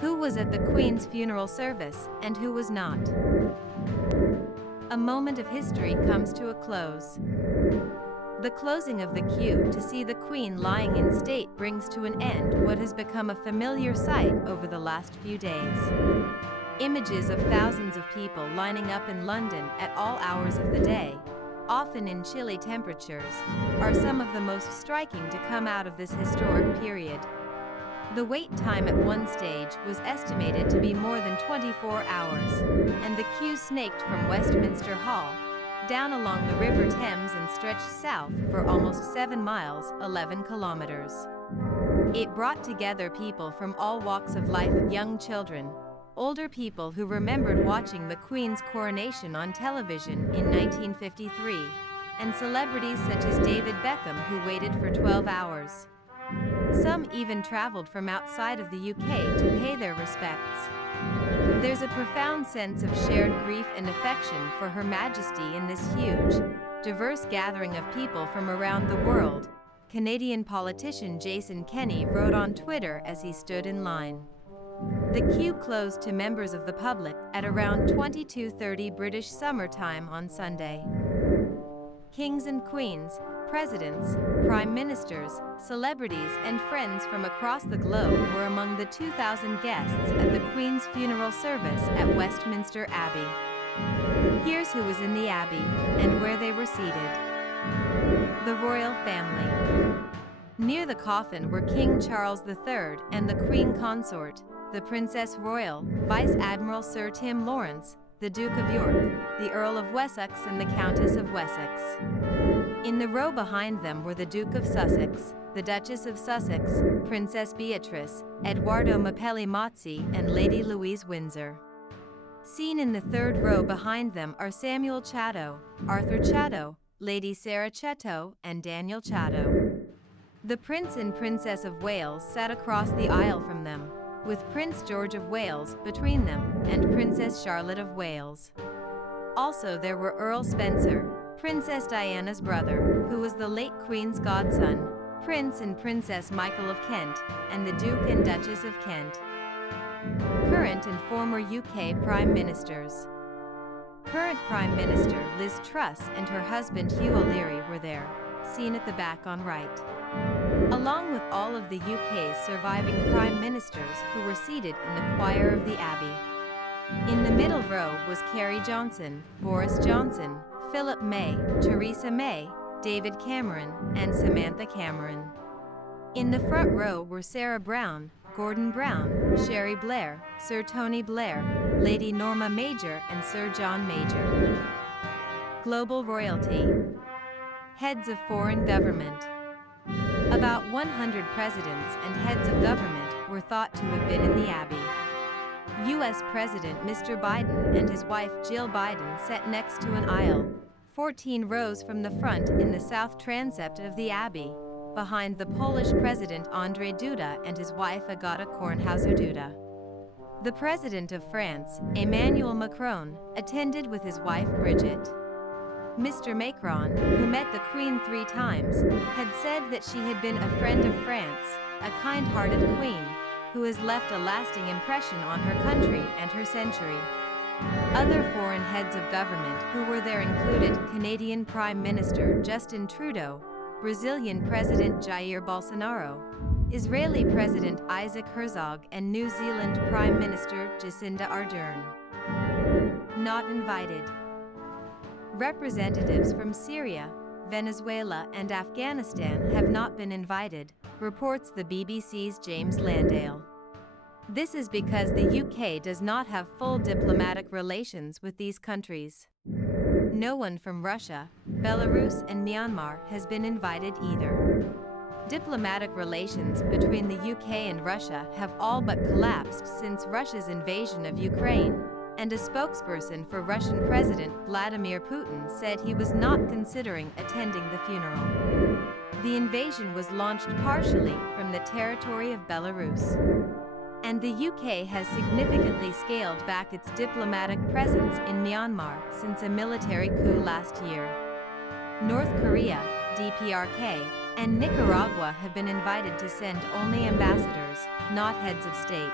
Who was at the Queen's funeral service and who was not? A moment of history comes to a close. The closing of the queue to see the Queen lying in state brings to an end what has become a familiar sight over the last few days. Images of thousands of people lining up in London at all hours of the day, often in chilly temperatures, are some of the most striking to come out of this historic period. The wait time at one stage was estimated to be more than 24 hours, and the queue snaked from Westminster Hall, down along the River Thames and stretched south for almost 7 miles, 11 kilometers. It brought together people from all walks of life, young children, older people who remembered watching the Queen's coronation on television in 1953, and celebrities such as David Beckham who waited for 12 hours. Some even traveled from outside of the UK to pay their respects. There's a profound sense of shared grief and affection for Her Majesty in this huge, diverse gathering of people from around the world, Canadian politician Jason Kenney wrote on Twitter as he stood in line. The queue closed to members of the public at around 22:30 British Summer Time on Sunday. Kings and queens, presidents, prime ministers, celebrities, and friends from across the globe were among the 2,000 guests at the Queen's funeral service at Westminster Abbey. Here's who was in the Abbey and where they were seated. The royal family. Near the coffin were King Charles III and the Queen Consort, the Princess Royal, Vice Admiral Sir Tim Lawrence, the Duke of York, the Earl of Wessex and the Countess of Wessex. In the row behind them were the Duke of Sussex, the Duchess of Sussex, Princess Beatrice, Edoardo Mapelli-Mozzi and Lady Louise Windsor. Seen in the third row behind them are Samuel Chatto, Arthur Chatto, Lady Sarah Chatto and Daniel Chatto. The Prince and Princess of Wales sat across the aisle from them, with Prince George of Wales between them and Princess Charlotte of Wales. Also there were Earl Spencer, Princess Diana's brother, who was the late Queen's godson, Prince and Princess Michael of Kent, and the Duke and Duchess of Kent. Current and former UK Prime Ministers. Current Prime Minister Liz Truss and her husband Hugh O'Leary were there, seen at the back on right, along with all of the UK's surviving Prime Ministers who were seated in the choir of the Abbey. In the middle row was Carrie Johnson, Boris Johnson, Philip May, Theresa May, David Cameron, and Samantha Cameron. In the front row were Sarah Brown, Gordon Brown, Sherry Blair, Sir Tony Blair, Lady Norma Major and Sir John Major. Global royalty. Heads of foreign government. About 100 presidents and heads of government were thought to have been in the Abbey. U.S. President Mr. Biden and his wife Jill Biden sat next to an aisle, 14 rows from the front in the south transept of the Abbey, behind the Polish President Andrzej Duda and his wife Agata Kornhauser-Duda. The President of France, Emmanuel Macron, attended with his wife Brigitte. Mr. Macron, who met the Queen 3 times, had said that she had been a friend of France, a kind-hearted queen, who has left a lasting impression on her country and her century. Other foreign heads of government who were there included Canadian Prime Minister Justin Trudeau, Brazilian President Jair Bolsonaro, Israeli President Isaac Herzog and New Zealand Prime Minister Jacinda Ardern. Not invited. Representatives from Syria, Venezuela and Afghanistan have not been invited, reports the BBC's James Landale. This is because the UK does not have full diplomatic relations with these countries. No one from Russia, Belarus and Myanmar has been invited either. Diplomatic relations between the UK and Russia have all but collapsed since Russia's invasion of Ukraine, and a spokesperson for Russian President Vladimir Putin said he was not considering attending the funeral. The invasion was launched partially from the territory of Belarus. And the UK has significantly scaled back its diplomatic presence in Myanmar since a military coup last year. North Korea, DPRK, and Nicaragua have been invited to send only ambassadors, not heads of state.